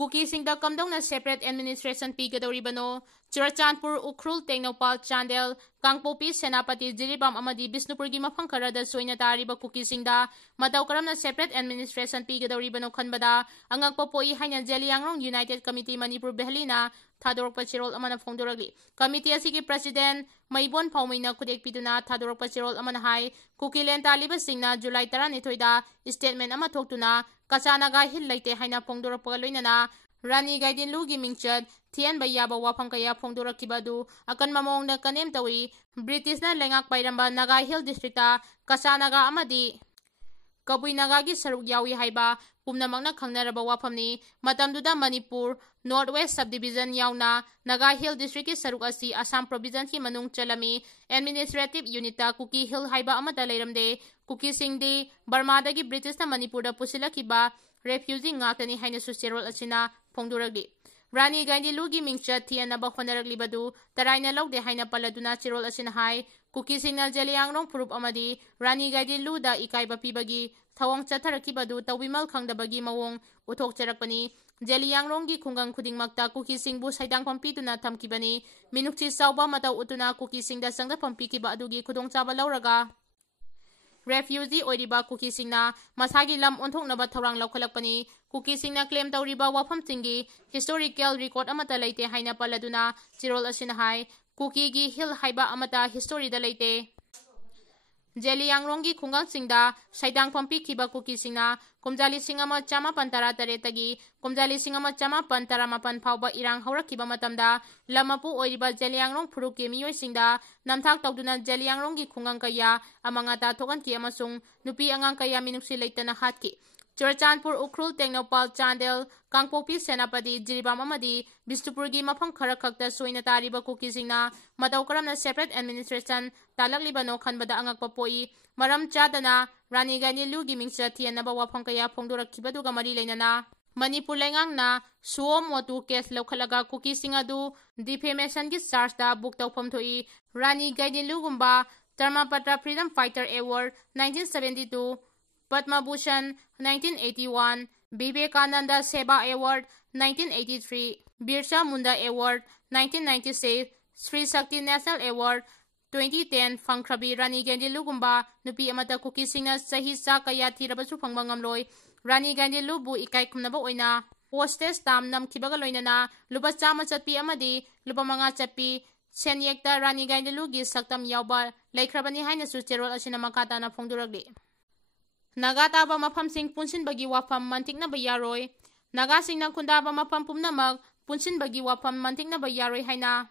Kuki singda kamdongna separate administration pigadoribano Churachandpur Ukhrul Tengnopal Chandel Kangpopi Senapati Jiribam amadi Bisnupurgi mafam kharada soina tariba Kuki singda mataw karamna separate administration pigadoribano khanbada angakpa poi haina Jeliangrong United Committee Manipur Behlina Thadorokpa chirol amana phongdoragli committee asigi president Maibon Phaumina khudek piduna Thadorokpa chirol amana hai Kuki len taliba singna July 19 da statement ama thoktuna Kachanaga hil leite haina phongdorakpa loinana Rani Gaidin Lugi Mingchat Tian Bayaba Wapam Kaya Phongdorakibadu Akan Mamong na kanem tawi British na lengak pairamba Naga Hill Districta Kasanaga amadi Kabui Nagagi saruk yawi haiba pumnamang na khangnaraba wapamni matamduda Manipur Northwest Subdivision yauna Naga Hill District ki saruk asi Assam Province ki manung chalami administrative unita Kuki Hill haiba amata leiramde Kuki singdi Burma dagi British na Manipur da pusilakiba refugee ngakani haina suserol asina phongdoragli Rani Gaidi Lugi Mingchat Tianaba Honaraglibadu Taraina Logde haina paladuna chirol asina hai Kuki singna Jeliangrong Purup amadi Rani Gaidi Luda ikaiba pibagi thawang chatharakibadu tawimal khangdabagi mawong uthok charakpani Jeliangrong gi khungang khudingmakta Kuki singbu saidang pampituna thamkibani minukchi sauba mataw utuna Kuki singda sangda pampikiba adugi khudongchaba lauraga refugee oiriba Kuki singna masagi lam onthoknaba thorang laukhalakpani Kuki singna claim tawriba wafam singi historical record amata leite haina paladuna chirol asina hai Kuki gi hill haiba amata history da leite Jeliangrong gi khungang singda saidang pampi kiba Kuki singna kumjali singama chama pantara taretagi kumjali singama chama pantara mapan phawba irang haurakkiba matamda lamapu oiriba Jeliangrong phuruki miyoi singda namthak tawduna Jeliangrong gi khungang kaya amanga ta thokan ki amasung nupi angang kaya minuksi leitana hatki Churachandpur Ukhrul Tengnopal Chandel Kangpopi Senapati Jiribam amadi Bisnupurgi mafam khara khakta soina tariba Kuki singna mataw karamna separate administration talaglibano khanbada angakpa poi maram chadana Rani Gaidi Lugi Mingchat Tianaba wafam kaya phongdorakkibaduga mari leinana Manipur lengangna suom motu case laukhalaga Kuki singadu defamation gi charge da book tawpham thoi Rani Gaidi Lugumba Dharmapatra Freedom Fighter Award 1972 Padma Bhushan 1981 Vivekananda Seva Award 1983 Birsa Munda Award 1996 Sri Shakti National Award 2010 Fangkrabi Rani Gaidi Lugumba nupi amata Kuki singna sahi sa kaya thirabasu phangba ngamloi Rani Gaidi Lubu ikai khumnaba oina hostess tam namkhibaga loinana lupa chama chatpi amadi lupa manga chatpi senyekta Rani Gaidi Lugi saktam yawba laikhrabani haina su cherol asina makata na phongdoragli Naga taba mafam sing punsin bagi wafam mantik na bayaroi Naga sing nang kundaba mafam pumnamag punsin bagi wafam mantik na bayaroi haina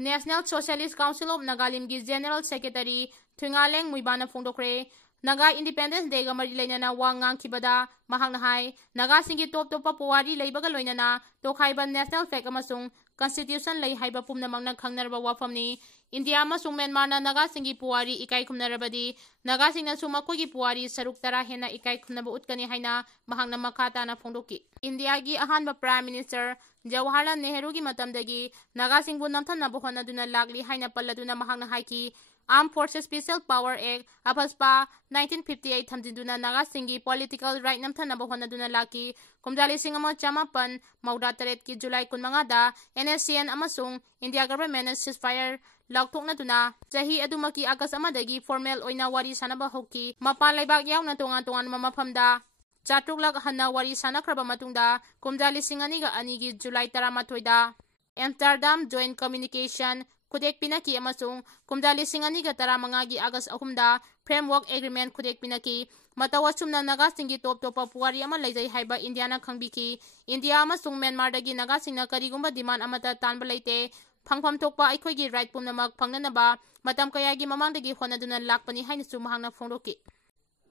National Socialist Council of Nagalim gi General Secretary Thungaleng Muivah na fongdokkhre Naga Independence Day ga mari leinana wangang kibada mahangna hai Naga singi top pa puwari leibaga loinana tokhaiba national flag amasung constitution lei haiba pumnamang na khangnarba wafamni India amasung Myanmar na Naga singi puwari ikai khumnarabadi Naga singna sumako gi puwari saruk tara hena ikai khumnaba utkani haina mahangna makhata na phongdoki India gi ahanba Prime Minister Jawaharlal Nehru gi matamdagi Naga singbu namthanaba honaduna lagli haina palladuna mahangna haiki Armed Forces Special Power Act Apaspa 1958 thamjinduna Naga singi political right namthanaba honaduna laki kumjali singama chamapan mauda taret ki July 15 da NSCN amasung India government na ceasefire laukthokna tuna chahi adumaki August amadagi formal oina wari sanaba hoki mapa laibak yauna tongan mamafamda chatruk hanna wari sanakraba matungda kumjali singani ga ani gi July 13 da Amsterdam Joint Communication Kudek pinaki amasung kumdali singani ga tara mangagi August 3 da framework agreement kudek pinaki matawa sumna Naga singi top puwari ama leijai haiba India na khangbiki India amasung Myanmar dagi Naga singna karigumba demand amata tanba leite phangpham thokpa aikhoi gi right pumnamak phangnanaba matam kayagi mamangdagi honaduna lakpani haina su mahangna phongdoki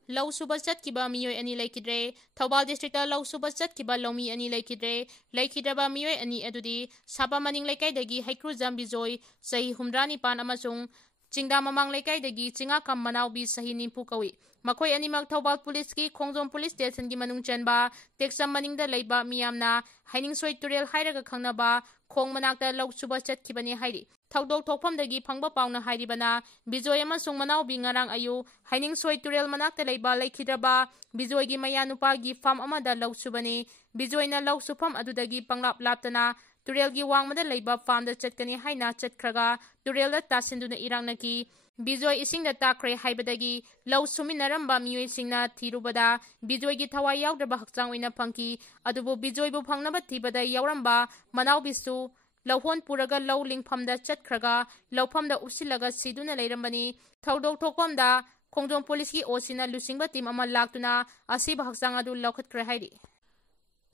Lau suba chatkiba miyoi ani laikidre Thobal district lau suba chatkiba lomi ani laikidre laikidraba miyoi ani adudi saba maning laikai dagi haikru zambi joy sahi humrani pan amasung Chingda Mamang Leikaidagi Chingakam Manaubi Sahi Nimpu Kawi. Makoi animak Thobal Police ki Khongjom Police Station gi manung chenba Texam maningda leiba miyamna haining soi turel hairaga khangnaba khong manakta lok suba chatkibani hairi. Thaudok thokphamdagi phangba pauna hairibana Bijoy amasung Manaubi ngarang ayu haining soi turel manakta leiba leikhidraba Bijoy gi mayanupa gi farm amada lok subani Bijoy na lok supam adudagi panglap laptana turel gi wangmada leiba farm da chatkani haina chatkhraga turel da tasinduna irangnaki Bijoy ising da takre haibadagi law suminaramba miyoi singna thirubada Bijoy gi thawai yaudrba hakchang oina phangki adubu Bijoy bu phangnaba thibada yauramba Manau bisu lawhon puraga law lingphamda chatkhraga lawphamda usilaga siduna leirambani thaudok thokpamda Khongjom Police ki osina lusingba team ama laktuna asiba hakchang adu lawkhatkre hairi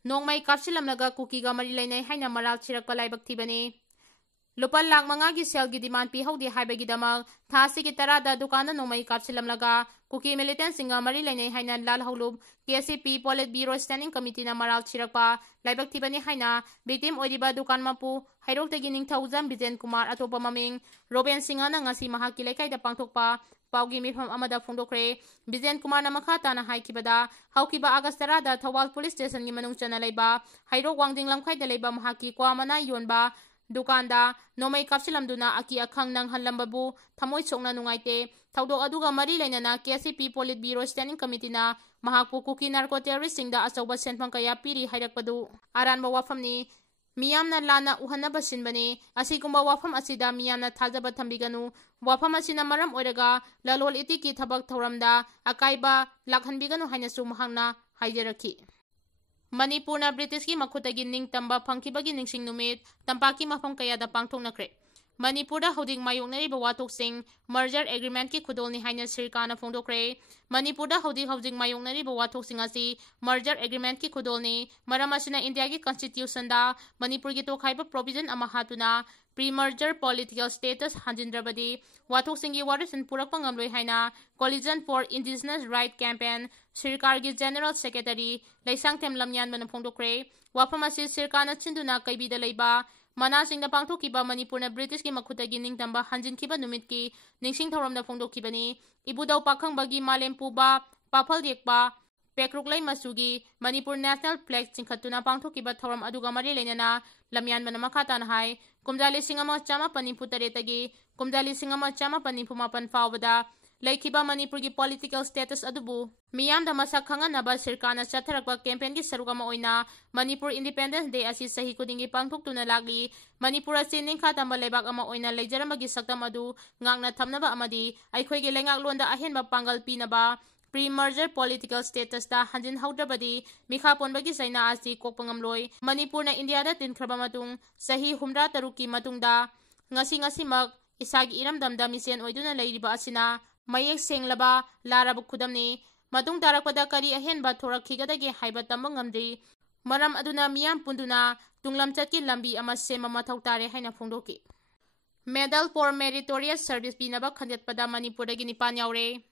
Nongmai kapsilamnaga Kuki ga mari lainai haina maral chirakpa laibak thibani Lupal lak manga gi sel gi demand pi hodi haibagi damak thasi gi tarada dukana nomai kapsilamlaga Kuki militant singa mari lainai haina lal haulub KCP Polit Bureau Standing Committee na maral chirakpa laibak thibani haina victim oiriba dukan mapu hairok tagi ningthaujam Bijen Kumar atopa maming Roben Singa na ngasi mahaki lekai da pangthokpa paugi mifam amada fongdokkhre Bijen Kumar na makha tana haikibada haukiba August tarada Thawal Police Station gi manung chana leiba hairok wangding lamkhai da leiba mahaki kwa mana yonba Dukanda nomai kapsilamduna aki akhang nang hanlambabu thamoi chokna nungaite thaudok aduga mari lainana KCP Polit Bureau Standing Committee na mahakpu Kuki narco terrorist singda achauba senphang kaya piri hairakpadu aranba wafamni miyamna lana uhanaba sinbani asigumba wafam asida miyamna thajaba thambiganu wafam asina maram oiraga lalol itiki thabak thoramda akaiba lakhanbiganu hainasu mahangna haijaraki Manipurna British ki makhutagi ningtamba phangkibagi ningsing numit tampaki mafam kayada pangthoknakre Manipurda hoding mayoknariba watoksing merger agreement ki khudolni haina sirkana fongdokkhre Manipurda hoding mayoknariba watoksing asi merger agreement ki khudolni maram asina India ki constitution da Manipur gi tokhaiba provision ama hatuna pre-merger political status hanjindrabadi watoksingi warisan purakpa ngamloi haina Coalition for Indigenous Right Campaign Sirkar gi General Secretary Laisangthem Lamyan man phongdokkhre wafam asi sirkana chinduna kaibida leiba mana singda pangthokiba Manipurna British ki makhutagi ningtamba hanjinkiba numit ki ningsing thoramda phongdokhibani ibudau pakhangbagi malempuba paphal yekpa Pekruklai Masugi Manipur National Flag chingkhatuna pangthokiba thoram aduga mari leinana lamyan man makhata na hai kumjali singama chama panipu taretagi kumjali singama chama panipu mapan fawada laikhiba Manipur gi political status adubu miyam da masak khanga naba sirkana chatharakpa campaign gi sarugama oina Manipur Independence Day asi sahi kudingi pangthoktuna lagli Manipur asi ningkha tamba lebak ama oina leijaramagi saktam adu ngakna thamnaba amadi aikhoi gi lengak londa ahenba pangal pinaba pre-merger political status ta hanjin haudrabadi mikha ponbagi saina asi kokpangamloi Manipur na India da tinkraba matung sahi humra taruki matungda ngasi mak isagi iramdamda misen oiduna leiriba asina mayek senglaba larab khudamni matung tarakpada kari ahenba thorakhigadagi haiba tamba ngamdri maram aduna miyam punduna tunglamchatki lambi ama sema mathau tare haina phongdoki Medal for Meritorious Service pinaba khanjatpada Manipur dagi nipan yaure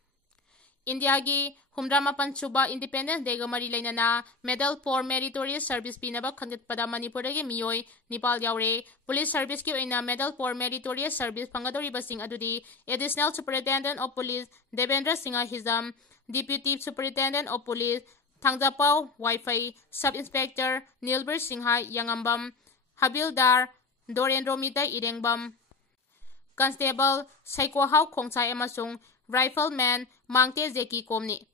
India gi humdrama panchuba Independence Day ga mari lainana Medal for Meritorious Service pinaba khanjatpada Manipur dagi miyoi nipal yaure Police Service ki oina Medal for Meritorious Service pangadori basing adudi Additional Superintendent of Police Devendra Singha Hizam Deputy Superintendent of Police Thangjapau Wi-Fi Sub Inspector Nilbir Singha Yangambam Habildar Dorendro Mitai Irengbam Constable Saikohau Khongchai amasung Rifleman Mangte Zeki Komni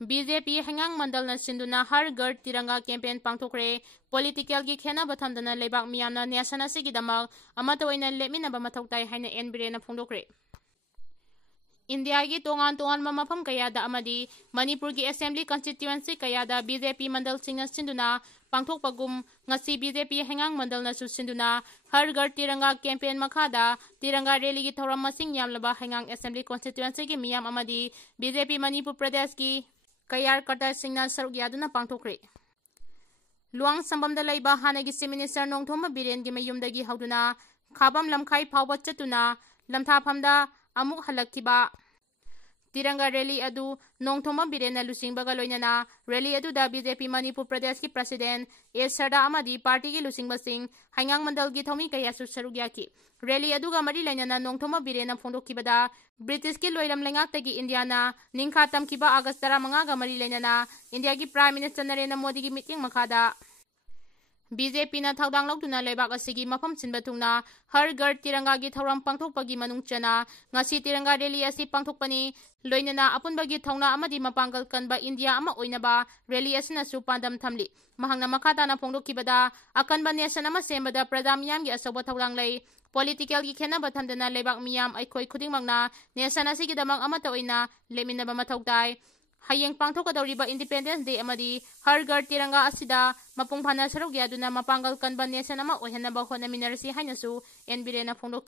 BJP Hangang Mandal na sinduna Har Ghar Tiranga campaign pangthokre political gi khena bathamdana lebak miyamna nyasana sigi damak amatoina lemina ba mathoktai haina enbire na phongdokre India gi tongan mafam kayada amadi Manipur gi Assembly constituency kayada BJP mandal singna sinduna pangthokpagum ngasi BJP Hangang Mandal na sinduna Har Ghar Tiranga campaign makhada Tiranga rally gi thoram masing yamlaba Hangang Assembly constituency gi miyam amadi BJP Manipur Pradesh gi kayar kata singna saruk yaduna pangthokre Luang sambamda laiba hanagi Chief Minister Nongthoma Biren gi mayumdagi hauduna khabam lamkhai phawba chatuna lamtha phamda amuk halakkiba tiranga rally adu nongthoma birena lusingbaga loinana rally adu da BJP Manipur Pradesh ki President S Sarda amadi party ki lusingba sing haingang mandal gi thomi kaya su sarugya ki rally adu ga mari lainana nongthoma birena phongdokkibada British ki loilam lengak tagi India na ningkha tamkiba August 15 ga mari lainana India ki Prime Minister Narendra Modi ki meeting makada BJP na thaudang lautuna lebak asigi mafam sinba thungna har ghar tiranga gi thauram pangthokpagi manung chana ngasi tiranga rally asi pangthokpani loinana apunbagi thauna amadi mapanggal kanba India ama oinaba rally asina su pandam thamli mahangna makhata na phongdokkibada akanba nation ama sembada praja miyam gi asoba thaudang lei political gi khenaba thamdana lebak miyam aikoi khudingmangna nation asigi damang amata oina leminaba mathautai hayeng pangthokadoriba Independence Day amadi har ghar tiranga asida mapung phana sarugya duna mapanggal kanba nation ama ohenaba honaminarasi hainasu NBR na phongdok